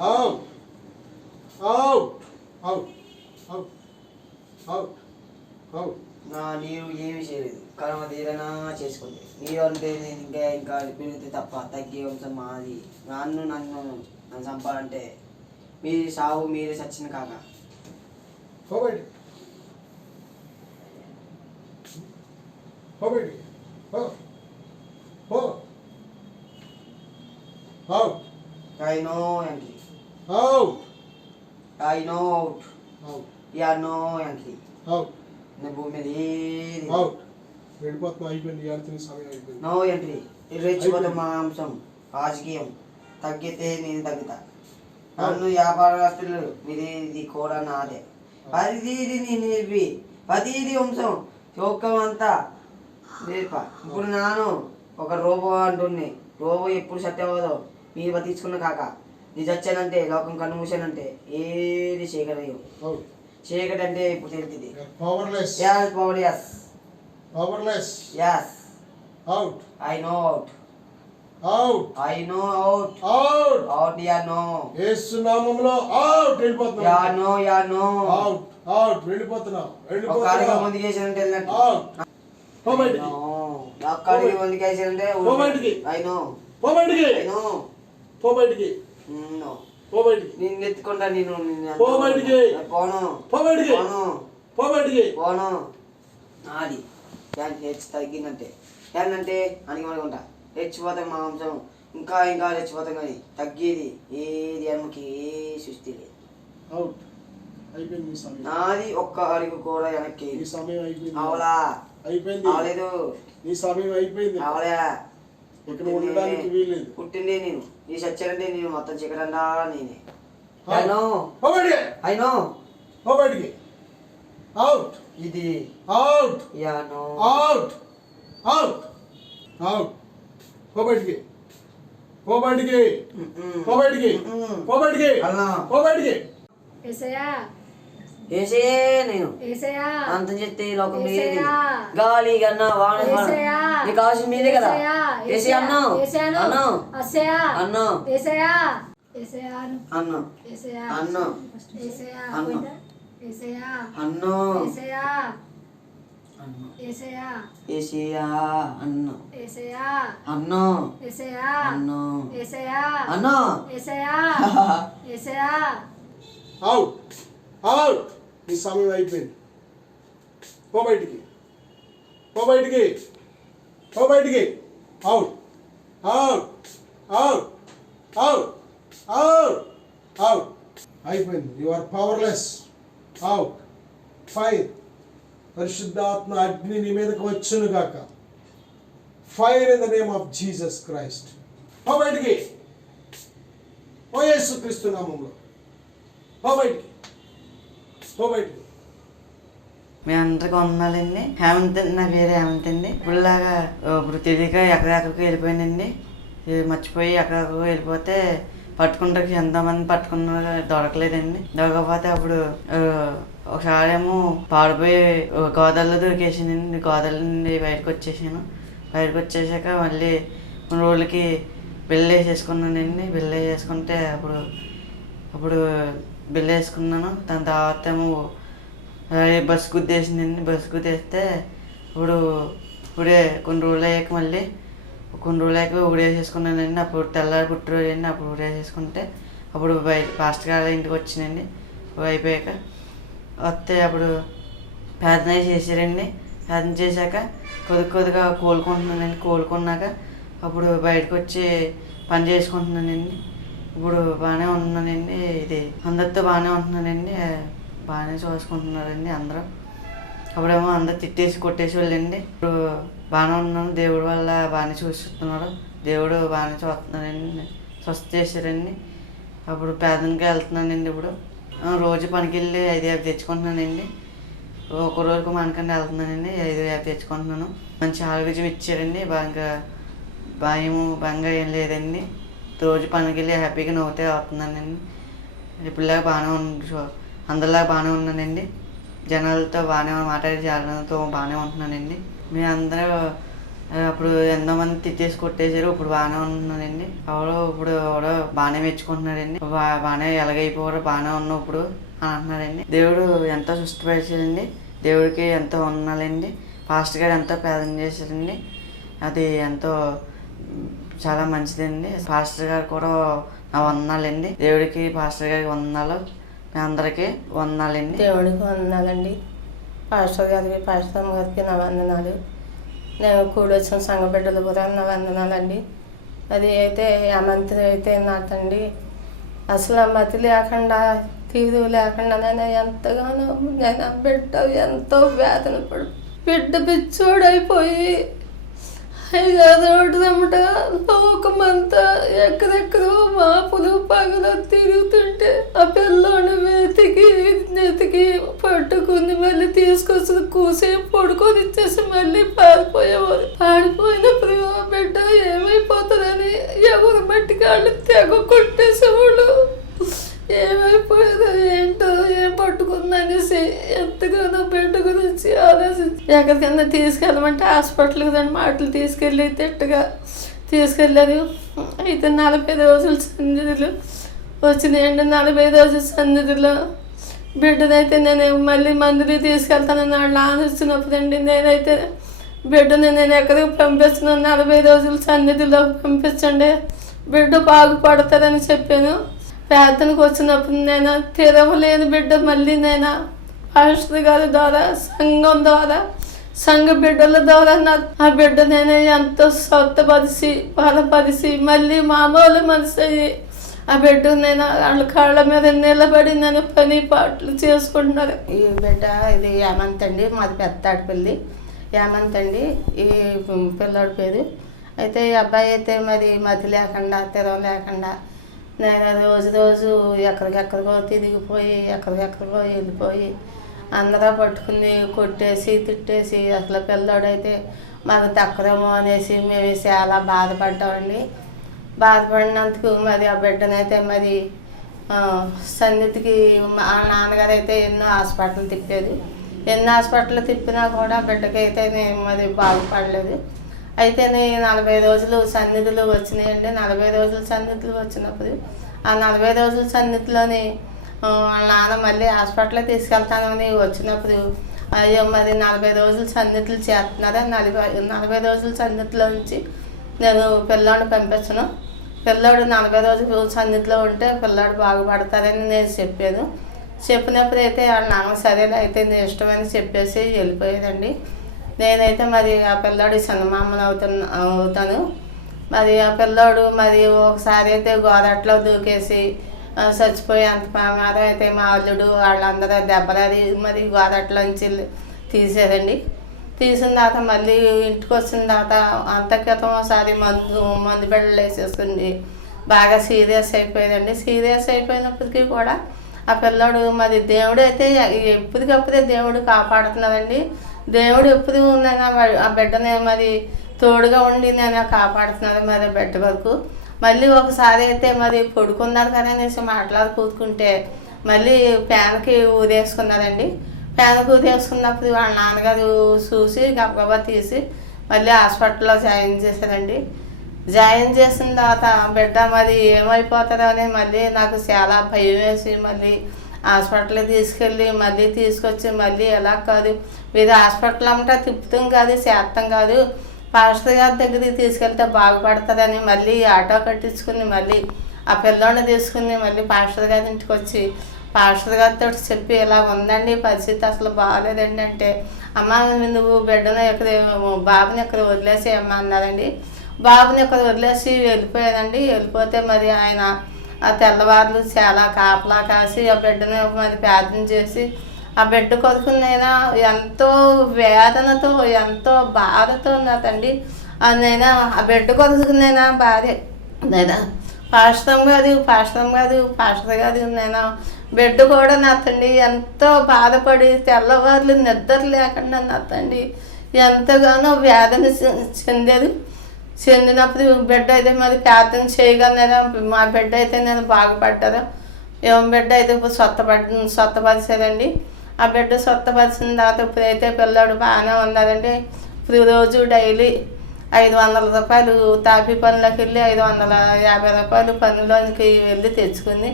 Out out out out out out. నీరు ఏమి చేయలేదు, కర్మ తీరనా చేసుకుంది. నీరు అంటే నేను ఇంకా పెరిగితే తప్ప తగ్గే వంశం మాది. నన్ను చంపాలంటే మీరు సాగు, మీరే చచ్చిన కాక. పోబడి పోబడి పో పో out. I know Yankee. Out I know out. Out Yeah, no Yankee. Out నా భూమి మీద ఏది అవుట్. వెళ్ళిపోతున్నాం, అయిపోయింది. ఇవ్వాల్సిన సమయం అయిపోయింది. No entry. రెచ్చిపోతే మాంసం రాజకీయం తగ్గితే నేను తగ్గుతా. నన్ను వ్యాపారస్తులు ఇది కూడా నాదే. ప్రతిదీ నేను నేర్పి ప్రతిదీ వంశం చోకం అంతా నేర్ప. ఇప్పుడు నాను ఒక రోబో అంటున్నాయి. రోబో ఎప్పుడు సత్య అవ్వదో మీరు బతికించుకున్న కాక. నీ చచ్చానంటే లోకం కన్ను మూసానంటే ఏది చీకటి. చీకటి అంటే ఇప్పుడు తెలుస్తుంది. Powerless. Powerless. Powerless. Yes. Out. I know out. Out. I know out. Out. Out. Yeah, no. యేసు నామములో అవుట్. వెళ్ళిపోతున్నాం. Yeah, no. Yeah, no. Out out. వెళ్ళిపోతున్నాం. ఒక అడిగి ముందుకు వేసానంటే వెళ్ళినట్టు. అవుట్. పో బయటికి. ఒక అడిగి ముందుకు వేసానంటే పో బయటికి. I know. పో బయటికి. I know. పో బయటికి. No. పో బయటికి. నిన్ను ఎత్తుకుంటా నేను. పో బయటికి. పోను. పో బయటికి. పోను. పో బయటికి. పోను. నాది హెచ్చు తగ్గిందంటే ఏంటంటే అనిగమనుకుంటా. రెచ్చిపోతాం మాంసం ఇంకా ఇంకా రెచ్చిపోతాం, కానీ తగ్గేది ఏది అమ్మకి ఏ సృష్టి లేదు. అవుట్. అయిపోయింది సమయం. నాది ఒక్క అడుగు కూడా వెనక్కి. నీ సమయం అయిపోయింది. అవలా అయిపోయింది. అవలేదు. నీ సమయం అయిపోయింది. అవలే. ఇక్కడ ఉండడానికి వీల్లేదు. పుట్టిందే నేను. నీ సచ్చానంటే నేను మొత్తం చికెటండా నేనే. పో బయటికి. I know. పో బయటికి. అవుట్. ఇది out. Yeah no. Out out out. పో బయటికి. పో బయటికి. పో బయటికి. పో బయటికి. పో బయటికి. యేసయ్యా ఏసయ్యే నేను. యేసయ్యా అంతం చెప్తే ఈ లోకం లేదు. గాలి కన్నా వాన నీకు కావాల్సిన మీదే కదా. ఏసయ్యా అన్నం అన్నం అస్సయ్యా అన్నం యేసయ్యా యేసయ్యా అన్నం యేసయ్యా అన్నం యేసయ్యా అన్నం యేసయ్యా అన్నం యేసయ్యా అన్నం యేసయ్యా ఏసయ్యా అన్నం యేసయ్యా అన్నం యేసయ్యా అన్నం యేసయ్యా అన్నం యేసయ్యా యేసయ్యా. Out out. నీ సమయం అయిపోయింది. పో బయటికి. పో బయటికి. పో బయటికి. Out out out out out out. అయిపోయింది. You are powerless. Out. Fire. పరిశుద్ధాత్మ అగ్ని నీ మీదకి వచ్చును గాక. Fire in the name of Jesus Christ. పో బయటికి. ఓ యేసు క్రీస్తు నామములో పో బయటికి. పో బయటికి. మీ అందరికి వందనాలండి. హేమంత్ నా పేరు హేమంత్ అండి. ఇప్పుడు తెలియక ఎక్కడెక్కడికి వెళ్ళిపోయానండి. మర్చిపోయి ఎక్కడెక్కడికి వెళ్ళిపోతే పట్టుకుంటాకి ఎంతమంది పట్టుకున్నా దొరకలేదండి. దొరకకపోతే అప్పుడు ఒకసారి ఏమో పాడిపోయి గోదావరిలో దొరికేసానండి. గోదావరి నుండి బయటకు వచ్చేసాను. బయటకు వచ్చేసాక మళ్ళీ కొన్ని రోజులకి బిల్లు వేసేసుకున్నానండి. బిల్లు వేసుకుంటే అప్పుడు బిల్లు వేసుకున్నాను. దాని తర్వాత ఏమో బస్సు గుద్దేసిందండి. బస్సు గుద్దేస్తే ఇప్పుడే కొన్ని రోజులు అయ్యాక ఊడేసేసుకున్నానండి. అప్పుడు తెల్లారి పుట్టినరోజు అండి. అప్పుడు ఊడేసేసుకుంటే అప్పుడు ఫాస్ట్ గా ఇంటికి వచ్చినండి. అయిపోయాక వస్తే అప్పుడు ప్రార్థన చేశారండి. ప్రార్థన చేశాక కొద్దిగా కోలుకుంటున్నానండి. కోలుకున్నాక అప్పుడు బయటకు వచ్చి పని చేసుకుంటున్నానండి. ఇప్పుడు బాగానే ఉంటున్నానండి. అందరితో బాగానే ఉంటున్నానండి. బాగానే చూసుకుంటున్నారండి అందరూ. అప్పుడేమో అందరు తిట్టేసి కొట్టేసి వెళ్ళండి. ఇప్పుడు బాగానే ఉన్నాను. దేవుడి వల్ల బాగానే చూస్తున్నాడు. దేవుడు బాగానే చూస్తున్నాడండి. స్వస్థ చేశారండి. అప్పుడు ప్రార్థనకి వెళ్తున్నానండి. ఇప్పుడు రోజు పనికి వెళ్ళి 5,000 తెచ్చుకుంటున్నానండి. ఒక రోజుకు మనకండి వెళ్తున్నానండి. 5,000 తెచ్చుకుంటున్నాను. మంచి ఆరోగ్యం ఇచ్చారండి. భయంగా ఏం లేదండి. రోజు పనికి వెళ్ళి హ్యాపీగా నవ్వుతే అవుతున్నానండి. ఇప్పుడులాగా అందరిలాగా బాగానే ఉన్నానండి. జనాలతో బాగానే మాట్లాడి జనాలతో బాగానే ఉంటున్నానండి. మీ అందరూ అప్పుడు ఎంతోమంది తిట్టేసి కొట్టేశారు. ఇప్పుడు బాగానే ఉన్నానండి. ఇప్పుడు బాగానే మెచ్చుకుంటున్నాడండి. బాగానే ఎలాగైపోయారో బాగానే ఉన్నావు ఇప్పుడు అని అంటున్నాడండి. దేవుడు ఎంతో సృష్టిపరిచాడండి. దేవుడికి ఎంతో వందనాలండి. పాస్టర్ గారు ఎంతో ప్రార్థన చేశారండి. అది ఎంతో చాలా మంచిదండి. పాస్టర్ గారు కూడా నా వందనాలండి. దేవుడికి పాస్టర్ గారికి వందనాలు. మీ అందరికీ వందనాలండి. దేవుడికి వందనాలండి. పాస్టర్ గారికి పాస్టర్ గారికి నా వందనాలు. నేను కూడొచ్చిన సంఘ బిడ్డలు కూడా నా వందనాలండి. అది అయితే అమంతి అయితే నాకండి అసలు మతి లేకుండా తీరు లేకుండా నేను ఎంతగానో నేను బిడ్డ ఎంతో వేదన పడు బిడ్డ పిచ్చోడైపోయి రోడ్డమ్మట లోకమంతా ఎక్కడెక్కడో మాపులు పగలు తిరుగుతుంటే ఆ పిల్లోని వెతికి పట్టుకుని మళ్ళీ తీసుకొచ్చి కూసేపు పడుకొని ఇచ్చేసి మళ్ళీ పారిపోయేవారు. పారిపోయినప్పుడు ఆ బిడ్డ ఏమైపోతుందని ఎవరు బట్టి కాళ్ళు తెగ కొట్టేసేవాళ్ళు. ఏమైపోయేదో ఏంటో ఏం పట్టుకుందనేసి ఎంతగానో బిడ్డ గురించి ఆలోచించి ఎక్కడికన్నా తీసుకెళ్ళమంటే హాస్పిటల్కి దాని మాటలు తీసుకెళ్ళి తిట్టగా తీసుకెళ్ళారు. అయితే 40 రోజుల సన్నిధిలో వచ్చినాయండి. 40 రోజుల సన్నిధిలో బిడ్డనైతే నేను మళ్ళీ మందులు తీసుకెళ్తానని వాళ్ళు ఆలోచినప్పుడు అండి నేనైతే బిడ్డని నేను ఎక్కడికి పంపిస్తున్నాను 40 రోజుల సన్నిధిలో పంపించండి బిడ్డ బాగుపడతారని చెప్పాను. ప్రార్థనకు వచ్చినప్పుడు నేను తెరవలేని బిడ్డ మళ్ళీ నేను పాస్టర్ గారి ద్వారా సంఘం ద్వారా సంఘ బిడ్డల ద్వారా ఆ బిడ్డ నేను ఎంతో స్వత్తపరిచి బలపరిచి మళ్ళీ మామూలు మనసు అయ్యి ఆ బిడ్డ నేను వాళ్ళ కాళ్ళ మీద నిలబడి నేను పని పాటలు చేసుకుంటున్నారు. ఈ బిడ్డ ఇది హేమంత్ అండి. మాది పెద్ద ఆడపిల్లి హేమంత్ అండి. ఈ పిల్లాడి పేరు. అయితే ఈ అబ్బాయి అయితే మరి మతి లేకుండా తెరవ లేకుండా నేను రోజు ఎక్కడికెక్కడికో తిరిగిపోయి ఎక్కడికెక్కడికో వెళ్ళిపోయి అందరూ పట్టుకుని కొట్టేసి తిట్టేసి అసలు పిల్లోడైతే మాకు దక్కరేమో అనేసి మేము చాలా బాధపడ్డామండి. బాధపడినందుకు మరి ఆ బిడ్డనైతే మరి సన్నిధికి మా నాన్నగారు అయితే ఎన్నో హాస్పిటల్ తిప్పేది. ఎన్ని హాస్పిటల్ తిప్పినా కూడా బిడ్డకి అయితే నేను మరి బాగుపడలేదు. అయితే 40 రోజులు సన్నిధులు వచ్చినాయండి. 40 రోజుల సన్నిధులు వచ్చినప్పుడు ఆ 40 రోజుల సన్నిధిలోని వాళ్ళ నాన్న మళ్ళీ హాస్పిటల్కి తీసుకెళ్తానని వచ్చినప్పుడు అయ్యో మరి 40 రోజులు సన్నిధులు చేస్తున్నారా 40 రోజుల సన్నిధిలో నుంచి నేను పిల్లోడిని పంపించను. పిల్లోడు 40 రోజులు సన్నిధిలో ఉంటే పిల్లోడు బాగుపడతారని నేను చెప్పాను. చెప్పినప్పుడు అయితే వాళ్ళ నాన్న సరేలే అయితే నేను ఇష్టమని చెప్పేసి వెళ్ళిపోయేదండి. నేనైతే మరి ఆ పిల్లోడు చందమామను అవుతాను. మరి ఆ పిల్లోడు మరి ఒకసారి అయితే గోదాట్లో దూకేసి చచ్చిపోయి అంత ప్రమాదం అయితే మా అల్లుడు వాళ్ళందరూ దెబ్బలాడి మరి గోదాట్లోంచి తీసారండి. తీసిన తర్వాత మళ్ళీ ఇంటికి వచ్చిన తర్వాత అంత క్రితం ఒకసారి మందు బిళ్ళలు వేసేసుకుంది. బాగా సీరియస్ అయిపోయిందండి. సీరియస్ అయిపోయినప్పటికీ కూడా ఆ పిల్లోడు మరి దేవుడు అయితే ఎప్పటికప్పుడే దేవుడు కాపాడుతున్నాడండి. దేవుడు ఎప్పుడు ఉన్నాగా ఆ బిడ్డనే మరి తోడుగా ఉండి నేను కాపాడుతున్నాను మరి బిడ్డ వరకు. మళ్ళీ ఒకసారి అయితే మరి పడుకున్నారు కదా అనేసి మాట్లాడుకుంటే మళ్ళీ ఫ్యాన్కి ఊదేసుకున్నారండి. ఫ్యాన్కి ఊదేసుకున్నప్పుడు వాళ్ళ నాన్నగారు చూసి గబగబా తీసి మళ్ళీ హాస్పిటల్లో జాయిన్ చేశారండి. జాయిన్ చేసిన తర్వాత బిడ్డ మరి ఏమైపోతారో అని మళ్ళీ నాకు చాలా భయం వేసి మళ్ళీ హాస్పిటల్కి తీసుకెళ్ళి మళ్ళీ తీసుకొచ్చి మళ్ళీ ఎలా కాదు మీరు హాస్పిటల్ అమ్మటా తిప్పుతాం కాదు చేస్తాం కాదు పాస్టర్ గారి దగ్గరికి తీసుకెళ్తే బాగుపడతారని మళ్ళీ ఆటో కట్టించుకుని మళ్ళీ ఆ పిల్లోని తీసుకుని మళ్ళీ పాస్టర్ గారి ఇంటికి వచ్చి పాస్టర్ గారితో చెప్పి ఇలా ఉందండి పరిస్థితి అసలు బాగాలేదండి అంటే అమ్మ నువ్వు బిడ్డను ఎక్కడ బాబుని ఎక్కడ వదిలేసి అమ్మ అన్నారండి. బాబుని ఎక్కడ వదిలేసి వెళ్ళిపోయానండి. వెళ్ళిపోతే మరి ఆయన ఆ తెల్లవారులు చాలా కాపలా కాసి ఆ బిడ్డను మరి ప్రార్థన చేసి ఆ బిడ్డ కొడుకునైనా ఎంతో వేదనతో ఎంతో బాధతో ఉన్నదండి. నైనా ఆ బిడ్డ కొడుకునైనా బాధే నైనా పాస్టర్ గారు నైనా బిడ్డ కూడా నాతండి ఎంతో బాధపడి తెల్లవారులు నిద్ర లేకుండా నాతండి ఎంతగానో వేదన చెందినప్పుడు బిడ్డ అయితే మరి ప్రార్థన చేయగలరా మా బిడ్డ అయితే నేను బాగుపడ్డారా ఏం బిడ్డ అయితే ఇప్పుడు స్వత్తపరిచారండి. ఆ బిడ్డ స్వత్తపరిచిన తర్వాత ఇప్పుడైతే పిల్లాడు బాగానే ఉన్నారండి. ఇప్పుడు రోజు డైలీ 500 రూపాయలు తాపీ పనులకు వెళ్ళి 550 రూపాయలు పనులోనికి వెళ్ళి తెచ్చుకుని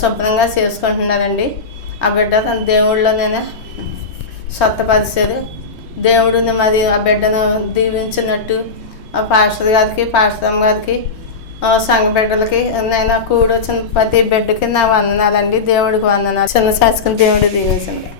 శుభ్రంగా చేసుకుంటున్నారండి. ఆ బిడ్డ తన దేవుళ్ళో నేను స్వస్థపరిచారు. దేవుడిని మరి ఆ బిడ్డను దీవించినట్టు ఆ పాస్టర్ గారికి పాస్టరమ్మ గారికి సంఘ బిడ్డలకి నేను కూడొచ్చిన ప్రతి బిడ్డకి నా వందనాలండి. దేవుడికి వందనాలు. చిన్న శాసకుని దేవుడు దీవించండి.